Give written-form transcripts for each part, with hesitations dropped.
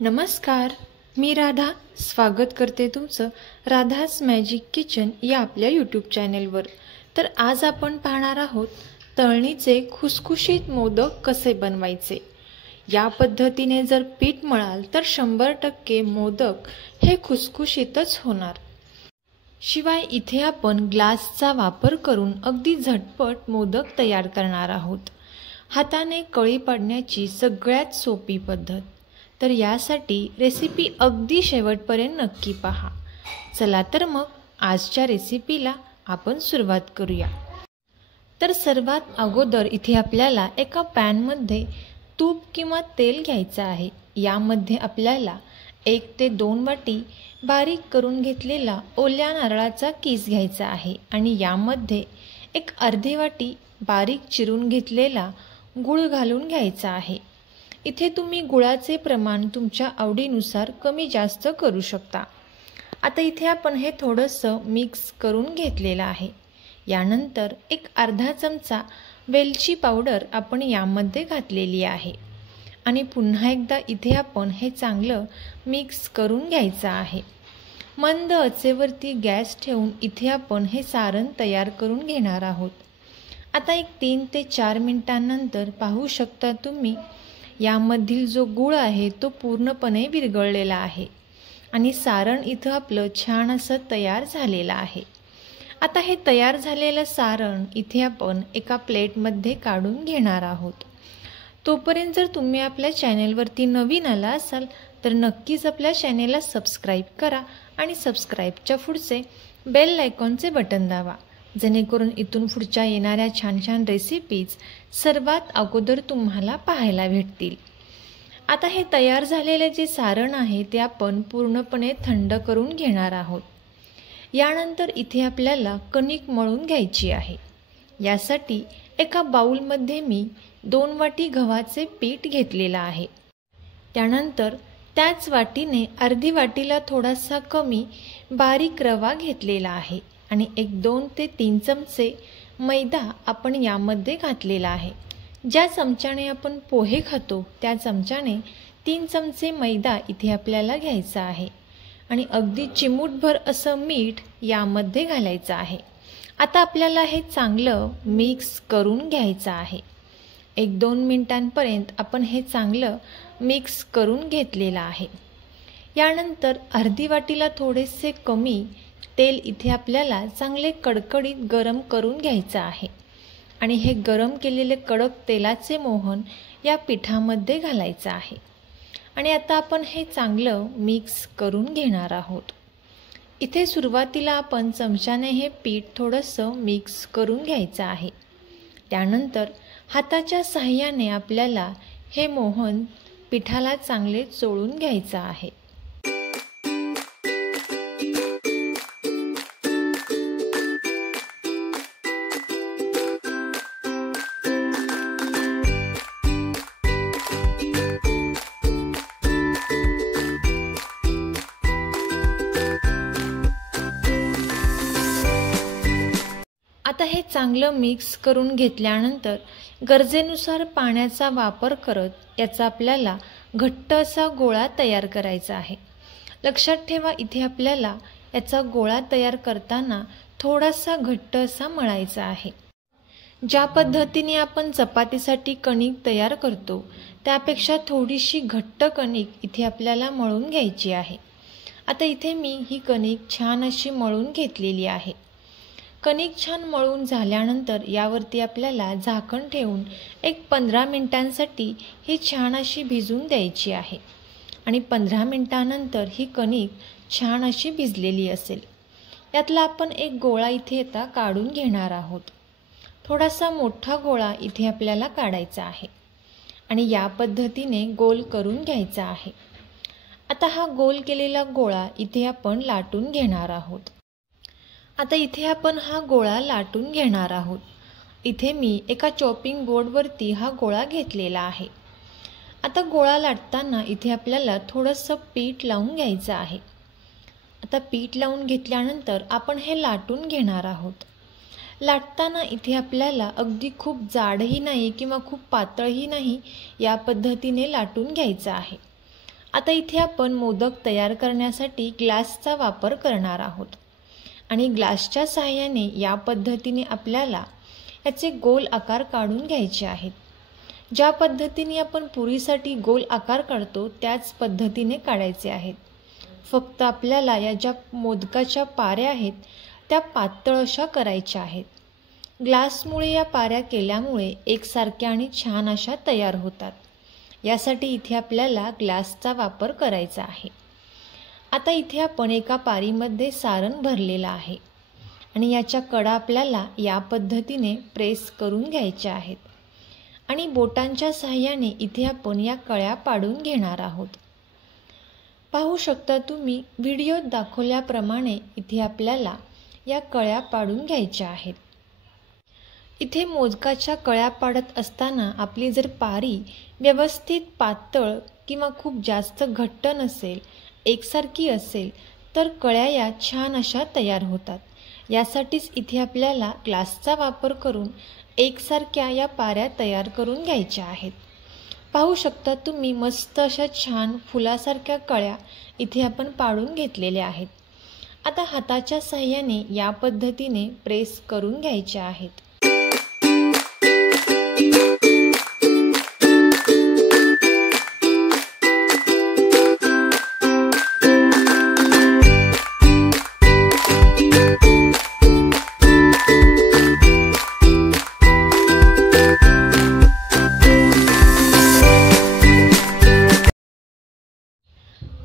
नमस्कार, मी राधा स्वागत करते तुमचं राधास मॅजिक किचन या आपल्या यूट्यूब चॅनेलवर। तर आज आपण पाहणार आहोत तळणीचे खुसखुशीत मोदक कसे बनवायचे। या पद्धतीने जर पीठ मळाल तर 100% मोदक हे खुसखुशीतच होणार। शिवाय इथे आपण ग्लासचा वापर करून अगदी झटपट मोदक तयार करणार आहोत। हाताने कळी पाडण्याची सगळ्यात सोपी पद्धत। तर यासाठी रेसिपी अगदी शेवटपर्यंत नक्की पहा। चला तर मग आजच्या रेसिपीला आपण सुरुवात करूया। तर सर्वात अगोदर इथे आपल्याला एका पॅनमध्ये तूप किंवा तेल घ्यायचं आहे। यामध्ये आपल्याला 1 ते 2 वाटी बारीक करून घेतलेला ओल्या नारळाचा कीस घ्यायचा आहे आणि यामध्ये एक अर्धी वाटी बारीक चिरून घेतलेला गूळ घालून घ्यायचा आहे। इथे तुम्ही गुळाचे प्रमाण तुमच्या आवडीनुसार कमी जास्त करू शकता। आता इथे आपण हे थोडंसं मिक्स करून घेतलेलं आहे। यानंतर एक अर्धा चमचा वेलची पावडर आपण यामध्ये घातलेली आहे आणि पुन्हा एकदा इथे आपण हे चांगलं मिक्स करून घ्यायचं आहे। मंद आचेवरती गॅस ठेवून इथे आपण हे सारण तयार करून घेणार आहोत। आता एक 3 ते 4 मिनिटांनंतर पाहू शकता तुम्ही यामधील जो गूळ आहे तो पूर्णपणे विरघळलेला आहे आणि सारण इथं आपलं छान असं तयार झालेलं आहे। आता हे तयार झालेलं सारण इथे आपण एका प्लेटमध्ये काढून घेणार आहोत। तोपर्यंत जर तुम्ही आपल्या चॅनेलवरती नवीन आला असाल तर नक्कीच आपल्या चॅनेलला सबस्क्राईब करा आणि सबस्क्राईबच्या पुढचे बेल आयकॉनचे बटन दाबा, जेणेकरून इथून पुढच्या येणाऱ्या छान छान रेसिपीज सर्वात अगोदर तुम्हाला पाहायला भेटतील। आता हे तयार झालेले जे सारण आहे ते आपण पूर्णपणे थंड करून घेणार आहोत। यानंतर इथे आपल्याला कणिक मळून घ्यायची आहे। यासाठी एका बाउलमध्ये मी 2 वाटी गव्हाचे पीठ घेतलेलं आहे। त्यानंतर त्याच वाटीने अर्धी वाटीला थोडासा कमी बारीक रवा घेतलेला आहे आणि एक 2 ते 3 चमचे मैदा आपण यामध्ये घातलेला आहे। ज्या चमच्याने आपण पोहे खातो त्या चमच्याने 3 चमचे मैदा इथे आपल्याला घ्यायचा आहे आणि अगदी चिमूटभर असं मीठ यामध्ये घालायचं आहे। आता आपल्याला हे चांगलं मिक्स करून घ्यायचं आहे। 1-2 मिनिटांपर्यंत आपण हे चांगलं मिक्स करून घेतलेलं आहे। यानंतर अर्धी वाटीला थोडेसे कमी तेल इथे आपल्याला चांगले कडकडीत गरम करून घ्यायचं आहे आणि हे गरम केलेले कडक तेलाचे मोहन या पिठामध्ये घालायचं आहे आणि आता आपण हे चांगलं मिक्स करून घेणार आहोत। इथे सुरुवातीला आपण चमच्याने हे पीठ थोडंसं मिक्स करून घ्यायचं आहे। त्यानंतर हाताच्या सहाय्याने आपल्याला हे मोहन पिठाला चांगले चोळून घ्यायचं आहे। आता हे चांगलं मिक्स करून घेतल्यानंतर गरजेनुसार पाण्याचा वापर करत याचा आपल्याला घट्ट असा गोळा तयार करायचा आहे। लक्षात ठेवा इथे आपल्याला याचा गोळा तयार करताना थोडासा घट्ट असा मळायचा आहे। ज्या पद्धतीने आपण चपातीसाठी कणिक तयार करतो त्यापेक्षा थोडीशी घट्ट कणिक इथे आपल्याला मळून घ्यायची आहे। आता इथे मी ही कणिक छान अशी मळून घेतलेली आहे। कणिक छान मळून झाल्यानंतर यावरती आपल्याला झाकण ठेवून एक 15 मिनिटांसाठी ही छान अशी भिजून द्यायची आहे आणि 15 मिनिटांनंतर ही कणिक छान अशी भिजलेली असेल। यातला आपण एक गोळा इथे आता काढून घेणार आहोत। थोडासा मोठा गोळा इथे आपल्याला काढायचा आहे आणि या पद्धतीने गोल करून घ्यायचा आहे। आता हा गोल केलेला गोळा इथे आपण लाटून घेणार आहोत। आता इथे आपण हा गोळा लाटून घेणार आहोत। इथे मी एका चॉपिंग बोर्डवरती हा गोळा घेतलेला आहे। आता गोळा लाटताना इथे आपल्याला थोडंसं पीठ लावून घ्यायचं आहे। आता पीठ लावून घेतल्यानंतर आपण हे लाटून घेणार आहोत। लाटताना इथे आपल्याला अगदी खूप जाडही नाही किंवा खूप पातळही नाही, या पद्धतीने लाटून घ्यायचं आहे। आता इथे आपण मोदक तयार करण्यासाठी ग्लासचा वापर करणार आहोत आणि ग्लासच्या सहाय्याने या पद्धतीने आपल्याला याचे गोल आकार काढून घ्यायचे आहेत। ज्या पद्धतीने आपण पुरीसाठी गोल आकार काढतो त्याच पद्धतीने काढायचे आहेत। फक्त आपल्याला या ज्या मोदकाच्या पाऱ्या आहेत त्या पातळ अशा करायच्या आहेत। ग्लासमुळे या पाऱ्या केल्यामुळे एकसारख्या आणि छान अशा तयार होतात। यासाठी इथे आपल्याला ग्लासचा वापर करायचा आहे। आता इथे आपण एका पारीमध्ये सारण भरलेलं आहे आणि याच्या कडा आपल्याला या पद्धतीने प्रेस करून घ्यायच्या आहेत आणि बोटांच्या सहाय्याने इथे आपण या कळ्या पाडून घेणार आहोत। पाहू शकता तुम्ही व्हिडिओत दाखवल्याप्रमाणे इथे आपल्याला या कळ्या पाडून घ्यायच्या आहेत। इथे मोदकाच्या कळ्या पाडत असताना आपली जर पारी व्यवस्थित पातळ किंवा खूप जास्त घट्ट नसेल, एकसारखी असेल तर कळ्या या छान अशा तयार होतात। यासाठीच इथे आपल्याला ग्लासचा वापर करून एकसारख्या या पाऱ्या तयार करून घ्यायच्या आहेत। पाहू शकता तुम्ही मस्त अशा छान फुलासारख्या कळ्या इथे आपण पाडून घेतलेल्या आहेत। आता हाताच्या सहाय्याने या पद्धतीने प्रेस करून घ्यायच्या आहेत।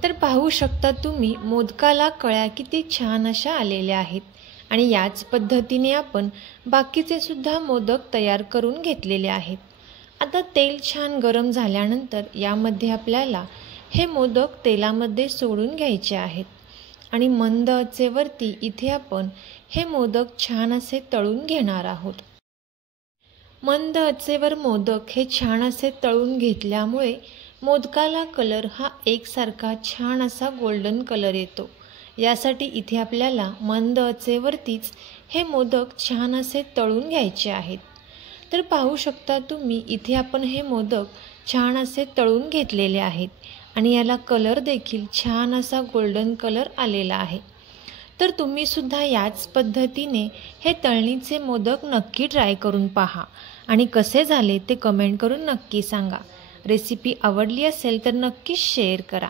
तर पाहू शकता तुम्ही मोदकाला कळ्या किती छान अशा आलेल्या आहेत आणि याच पद्धतीने आपण बाकीचे सुद्धा मोदक तयार करून घेतलेले आहेत। आता तेल छान गरम झाल्यानंतर यामध्ये आपल्याला हे मोदक तेलामध्ये सोडून घ्यायचे आहेत आणि मंद आचेवरती इथे आपण हे मोदक छान असे तळून घेणार आहोत। मंद आचेवर मोदक हे छान असे तळून घेतल्यामुळे मोदकाला कलर हा एकसारखा छान असा गोल्डन कलर येतो। यासाठी इथे आपल्याला मंद आचेवरतीच हे मोदक छान असे तळून घ्यायचे आहेत। तर पाहू शकता तुम्ही इथे आपण हे मोदक छान असे तळून घेतलेले आहेत आणि याला कलर देखील छान असा गोल्डन कलर आलेला आहे। तर तुम्ही सुद्धा याच पद्धतीने हे तळणीचे मोदक नक्की ट्राय करून पहा आणि कसे झाले ते कमेंट करून नक्की सांगा। रेसिपी आवडली असेल तर नक्कीच शेअर करा।